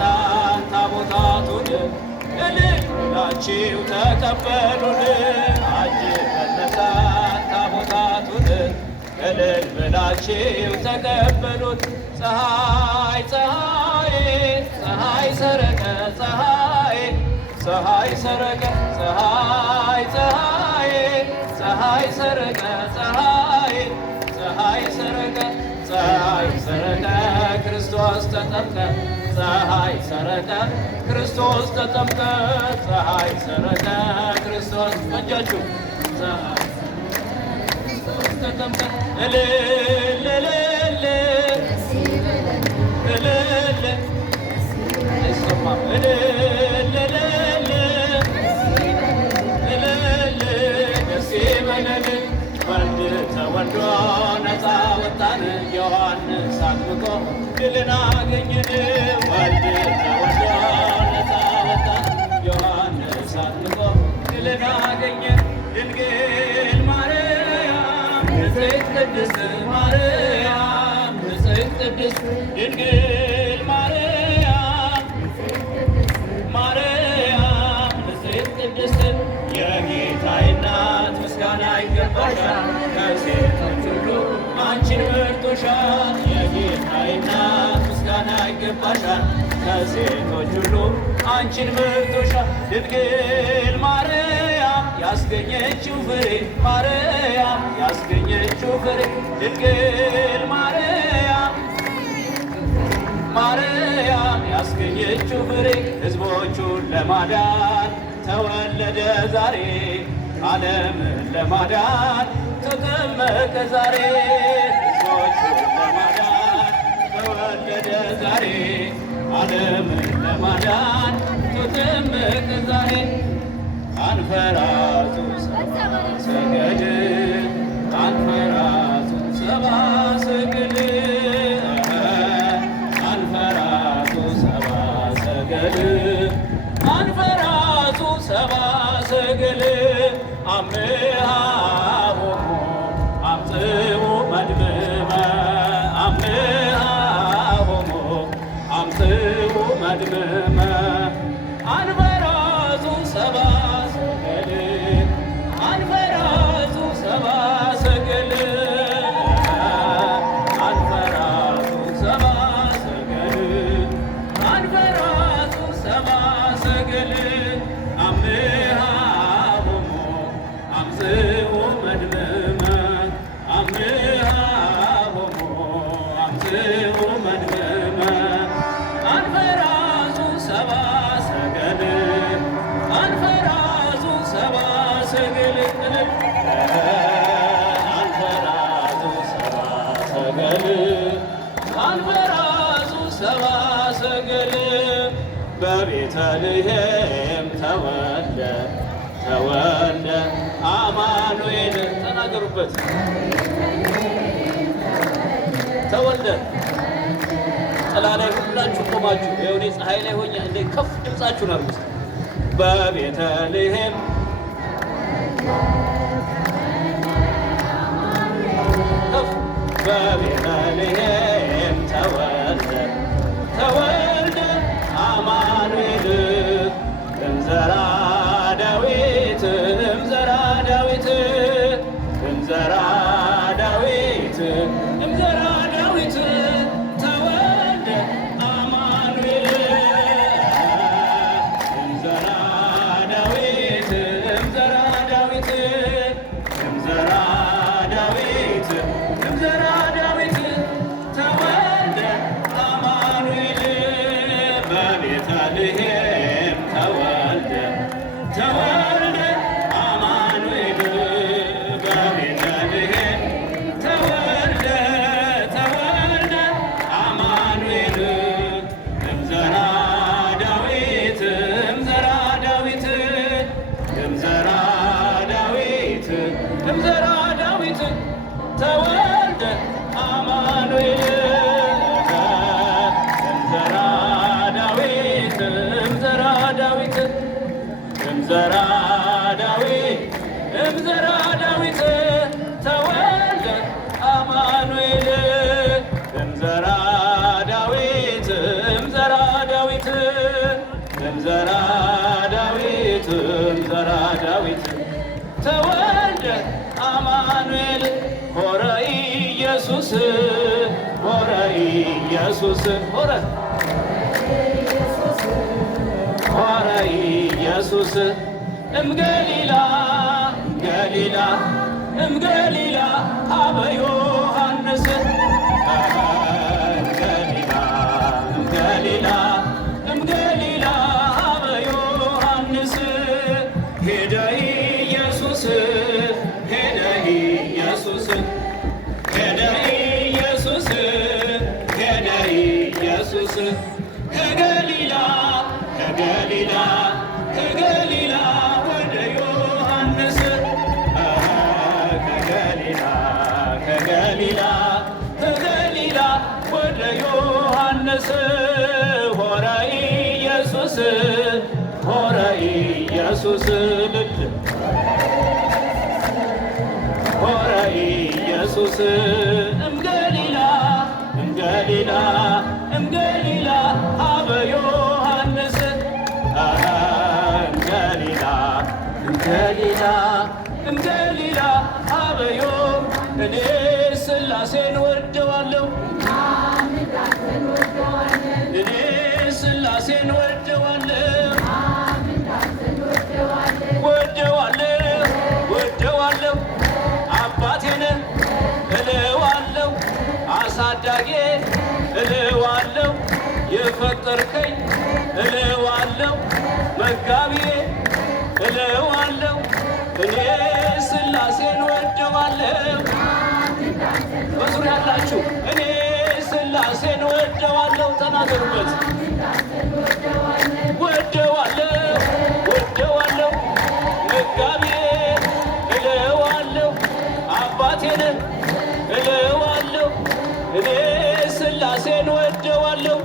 አወጣን ታቦታቱን እልል ብላችሁ ተቀበሉን። አጅበን ነሳን ታቦታቱን እልል ብላችሁ ተቀበሉት። ፀሐይ ፀሐይ ፀሐይ ሰረቀ ፀሐይ ፀሐይ ሰረቀ ፀሐይ ፀሐይ ፀሐይ ሰረቀ ፀሐይ ፀሐይ ሰረቀ ፀሐይ ሰረቀ ክርስቶስ ተጠምቀ ፀሐይ ሰረቀ ክርስቶስ ተጠምቀ ፀሐይ ሰረቀ ክርስቶስ በእጃችሁ ፀሐይ ተጠምቀ እልል እልል እልል አይሰማም እልል እልል እልል ደስ ይበለን ወልድ ተወልዶ ነፃ ወጣን ዮሐንስ አጥምቆ ድልን አገኘን። ወልድ ተወልዶ ነፃ ወጣን ዮሐንስ አጥምቆ ድልን አገኘን። ድንግል ማርያም ንጽሕት ቅድስት ማርያም ንጽሕት ቅድስት ድንግል ማርያም ማርያም ንጽሕት ቅድስት የጌታዬ እናት ምስጋና ይገባሻል ከሴቶች ሁሉ አንቺን መርጦሻል። የጌታዬ እናት ምስጋና ይገባሻል ከሴቶች ሁሉ አንቺን መርጦሻል። ድንግል ማርያም ያስገኘችው ፍሬ ማርያም ያስገኘችው ፍሬ ድንግል ማርያም ማርያም ያስገኘችው ፍሬ ሕዝቦቹን ለማዳን ተወለደ ዛሬ ዓለምን ለማዳን ተጠመቀ ዛሬ ሕዝቦቹን ለማዳን ተወለደ ዛሬ ዓለምን ለማዳን ተጠመቀ ዛሬ አንፈራቱ ሰብአ ሰገል አንፈራቱ ሰብአ ሰገል አንፈራቱ ሰብአ ሰገል አንፈራቱ ሰብአ ሰገል አምሃቦሙ አምጽኡ መድምመ አምሃቦሙ አምጽኡ መድምመ አንፈራቱ ሰብአ ሰገል አንፈራቱ ሰብአ ሰገል አንፈራቱ ሰብአ ሰገል አንፈራቱ ሰብአ ሰገል አምሃቦሙ አምጽኡ መድምመ አምሃቦሙ አምጽኡ መድምመ አንፈራቱ ሰብአ ሰገል አንፈራቱ ሰብአ ሰገል አንፈራቱ ሰብአ ሰገል አንፈራቱ ሰብአ ሰገል በቤተልሔም ተወልደ ተወልደ አማኑኤል ተናገሩበት ተወልደ ጥላ ላይ ሁላችሁ ቆማችሁ የሆነ ፀሐይ ላይ ሆኜ እንደ ከፍ ድምፃችሁን አርጉት። በቤተልሔም ከፍ በቤተልሔም ተወልደ ተወልደ አማኑኤል እምዘራ ዳዊት እምዘራ ዳዊት እምዘራ ዳዊት እምዘራ ዳዊት ተወልደ አማኑኤል እምዘራ ዳዊት እምዘራ ዳዊት እምዘራ ዳዊት እምዘራ ዳዊት ተወልደ አማኑኤል በቤተልሔም ተወልደ ተወልደ አማኑኤል በቤተልሔም ተወልደ ተወልደ አማኑኤል እምዘራ ዳዊት እምዘራ ዳዊት እምዘራ ዳዊት እምዘራ ዳዊት ተወልደ አማኑኤል እምዘራ ዳዊት እምዘራ ዳዊት እምዘራ ዳዊት እምዘራ ዳዊት ተወልደ አማኑኤል እምዘራ ዳዊት እምዘራ ዳዊት ኢየሱስ ሆረ ኢየሱስ ሆረ ኢየሱስ እምገሊላ ገሊላ እምገሊላ አበ ዮሐንስ ገሊላ እምገሊላ አበ ዮሐንስ ሄደ ኢየሱስ ሄደ ኢየሱስ ሄደ ኢየሱስ ሄደ ኢየሱስ ከገሊላ ከገሊላ ከገሊላ ወደ ዮሐንስ ከገሊላ ከገሊላ ከገሊላ ወደ ዮሐንስ ሆረ ኢየሱስ ሆረ ኢየሱስ ሆረ ኢየሱስ እምገሊላ እምገሊላ እምገሊላ አበ ዮሐንስ እምገሊላ እምገሊላ እምገሊላ አበ እኔ ሥላሴን ወደዋለሁ እኔ ሥላሴን ወደዋለሁ ወደዋለሁ ወደዋለሁ አባቴን እለዋለሁ አሳዳጌ እለዋለሁ የፈጠርከኝ እለዋለሁ መጋቢዬ እለዋለሁ እኔ ሥላሴን ወደዋለሁ። በዙሪያ ያላችሁ እኔ ሥላሴን ወደዋለሁ ተናገሩበት። ወደዋለሁ ወደዋለሁ መጋቢዬ እለዋለሁ አባቴን እለዋለሁ እኔ ሥላሴን ወደዋለሁ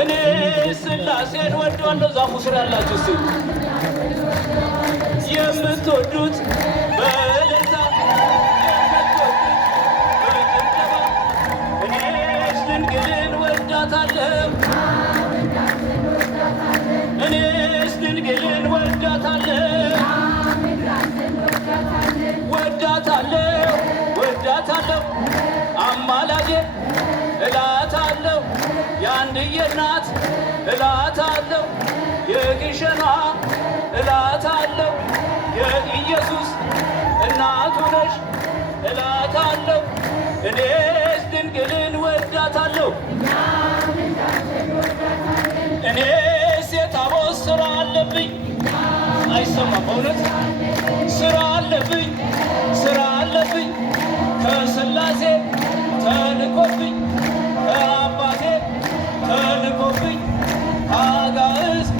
እኔ ሥላሴን ወደዋለሁ። ዛፉ ስር ያላችሁ እስኪ የምትወዱት በእልልታ የምትወዱት በጭብጨባ እኔስ ድንግልን ወዳታለሁ እኔስ ድንግልን ወዳታለሁ ወዳታለሁ ወዳታለሁ አማላጄ እላታለሁ የአንድዬ እናት እላታለሁ የግሸኗ እላታለሁ የኢየሱስ እናቱ ነሽ እላታለሁ እኔስ ድንግልን ወዳታለሁ እኔስ የታቦት ሥራ አለብኝ አይሰማም በእውነት ሥራ አለብኝ ሥራ አለብኝ ከሥላሴ ተልኮብኝ ከአባቴ ተልኮብኝ ከአጋዕዝት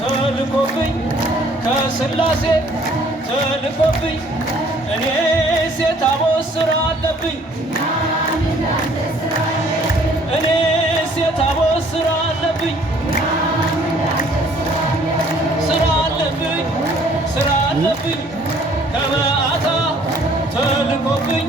ተልኮብኝ ከሥላሴ ተልኮብኝ እኔስ የታቦት ሥራ አለብኝ እኔስ የታቦት ሥራ አለብኝ ሥራ አለብኝ ሥራ አለብኝ ከበዓታ ተልኮብኝ